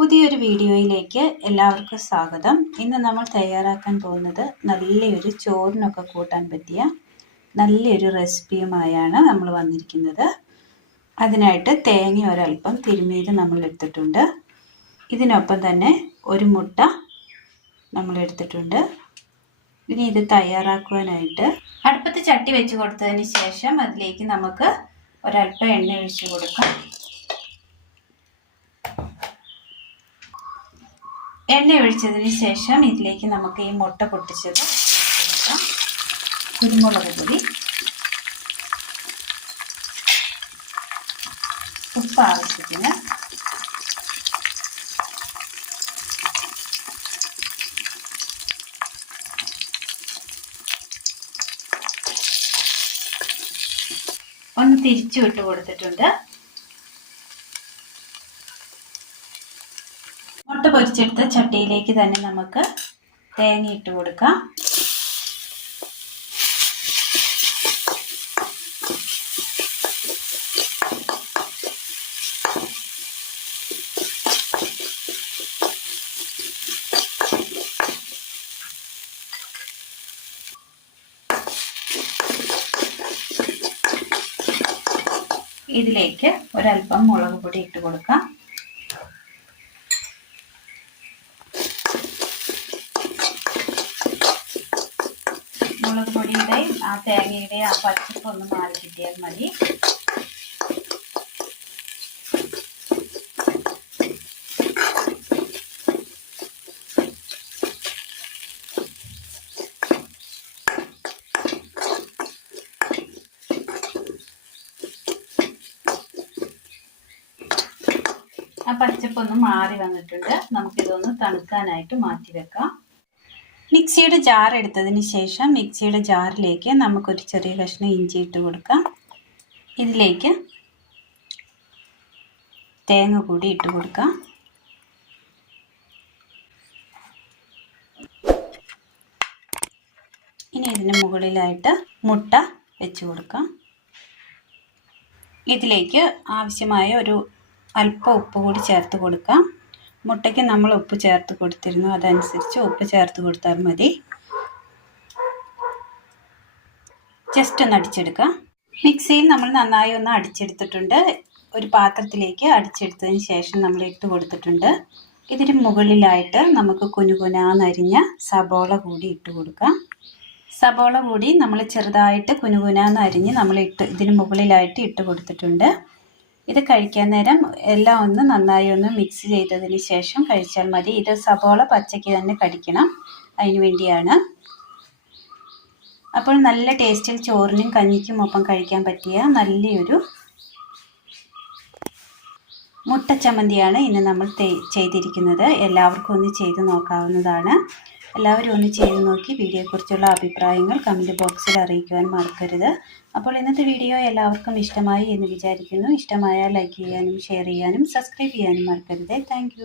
പുതിയൊരു വീഡിയോയിലേക്ക് എല്ലാവർക്കും സ്വാഗതം. ഇന്ന് നമ്മൾ തയ്യാറാക്കാൻ പോകുന്നത് നല്ലൊരു ചോറിനൊക്കെ കൂട്ടാൻ പറ്റിയ നല്ലൊരു റെസിപ്പിയുമായാണ് നമ്മൾ വന്നിരിക്കുന്നത്. അതിനായിട്ട് തേങ്ങ ഒരൽപ്പം തിരുമ്മിയത് നമ്മൾ എടുത്തിട്ടുണ്ട്. ഇതിനൊപ്പം തന്നെ ഒരു മുട്ട നമ്മൾ എടുത്തിട്ടുണ്ട്. ഇനി ഇത് തയ്യാറാക്കുവാനായിട്ട് അടുപ്പത്ത് ചട്ടി വെച്ച് കൊടുത്തതിന് ശേഷം അതിലേക്ക് നമുക്ക് ഒരൽപ്പം എണ്ണ ഒഴിച്ച് കൊടുക്കാം. എണ്ണ ഒഴിച്ചതിന് ശേഷം ഇതിലേക്ക് നമുക്ക് ഈ മുട്ട പൊട്ടിച്ചത് കൊടുക്കാം. കുരുമുളക് പൊടി, ഉപ്പ് ആവശ്യത്തിന്, ഒന്ന് തിരിച്ചു വിട്ട് കൊടുത്തിട്ടുണ്ട്. മുട്ട പൊരിച്ചെടുത്ത ചട്ടിയിലേക്ക് തന്നെ നമുക്ക് തേങ്ങ ഇട്ട് കൊടുക്കാം. ഇതിലേക്ക് ഒരൽപ്പം മുളക് പൊടി ഇട്ട് കൊടുക്കാം. മുളക് പൊടിയുടെയും ആ തേങ്ങയുടെയും ആ പച്ചപ്പ് ഒന്ന് മാറി കിട്ടിയാൽ മതി. ആ പച്ചപ്പൊന്ന് മാറി വന്നിട്ടുണ്ട്. നമുക്കിതൊന്ന് തണുക്കാനായിട്ട് മാറ്റി വെക്കാം. മിക്സിയുടെ ജാർ എടുത്തതിന് ശേഷം മിക്സിയുടെ ജാറിലേക്ക് നമുക്കൊരു ചെറിയ കഷ്ണം ഇഞ്ചി ഇട്ട് കൊടുക്കാം. ഇതിലേക്ക് തേങ്ങ കൂടി ഇട്ട് കൊടുക്കാം. ഇനി ഇതിന് മുകളിലായിട്ട് മുട്ട വെച്ച് കൊടുക്കാം. ഇതിലേക്ക് ആവശ്യമായ ഒരു അല്പം ഉപ്പ് കൂടി ചേർത്ത് കൊടുക്കാം. മുട്ടയ്ക്ക് നമ്മൾ ഉപ്പ് ചേർത്ത് കൊടുത്തിരുന്നു, അതനുസരിച്ച് ഉപ്പ് ചേർത്ത് കൊടുത്താൽ മതി. ജസ്റ്റ് ഒന്ന് അടിച്ചെടുക്കാം. മിക്സിയിൽ നമ്മൾ നന്നായി ഒന്ന് അടിച്ചെടുത്തിട്ടുണ്ട്. ഒരു പാത്രത്തിലേക്ക് അടിച്ചെടുത്തതിന് ശേഷം നമ്മൾ ഇട്ട് കൊടുത്തിട്ടുണ്ട്. ഇതിന് മുകളിലായിട്ട് നമുക്ക് കുനുകുനാന്നരിഞ്ഞ സബോള കൂടി ഇട്ട് കൊടുക്കാം. സബോള കൂടി നമ്മൾ ചെറുതായിട്ട് കുനുകുനാന്നരിഞ്ഞ് നമ്മൾ ഇതിന് മുകളിലായിട്ട് ഇട്ട് കൊടുത്തിട്ടുണ്ട്. ഇത് കഴിക്കാൻ നേരം എല്ലാം ഒന്ന് നന്നായി ഒന്ന് മിക്സ് ചെയ്തതിന് ശേഷം കഴിച്ചാൽ മതി. ഇത് സബോള പച്ചയ്ക്ക് തന്നെ കടിക്കണം, അതിന് വേണ്ടിയാണ്. അപ്പോൾ നല്ല ടേസ്റ്റിൽ ചോറിനും കഞ്ഞിക്കും ഒപ്പം കഴിക്കാൻ പറ്റിയ നല്ലൊരു മുട്ട ചമ്മന്തിയാണ് ഇന്ന് നമ്മൾ ചെയ്തിരിക്കുന്നത്. എല്ലാവർക്കും ഒന്ന് ചെയ്ത് നോക്കാവുന്നതാണ്. എല്ലാവരും ഒന്ന് ചെയ്ത് നോക്കി വീഡിയോയെക്കുറിച്ചുള്ള അഭിപ്രായങ്ങൾ കമൻറ്റ് ബോക്സിൽ അറിയിക്കുവാൻ മറക്കരുത്. അപ്പോൾ ഇന്നത്തെ വീഡിയോ എല്ലാവർക്കും ഇഷ്ടമായി എന്ന് വിചാരിക്കുന്നു. ഇഷ്ടമായാൽ ലൈക്ക് ചെയ്യാനും ഷെയർ ചെയ്യാനും സബ്സ്ക്രൈബ് ചെയ്യാനും മറക്കരുത്. താങ്ക്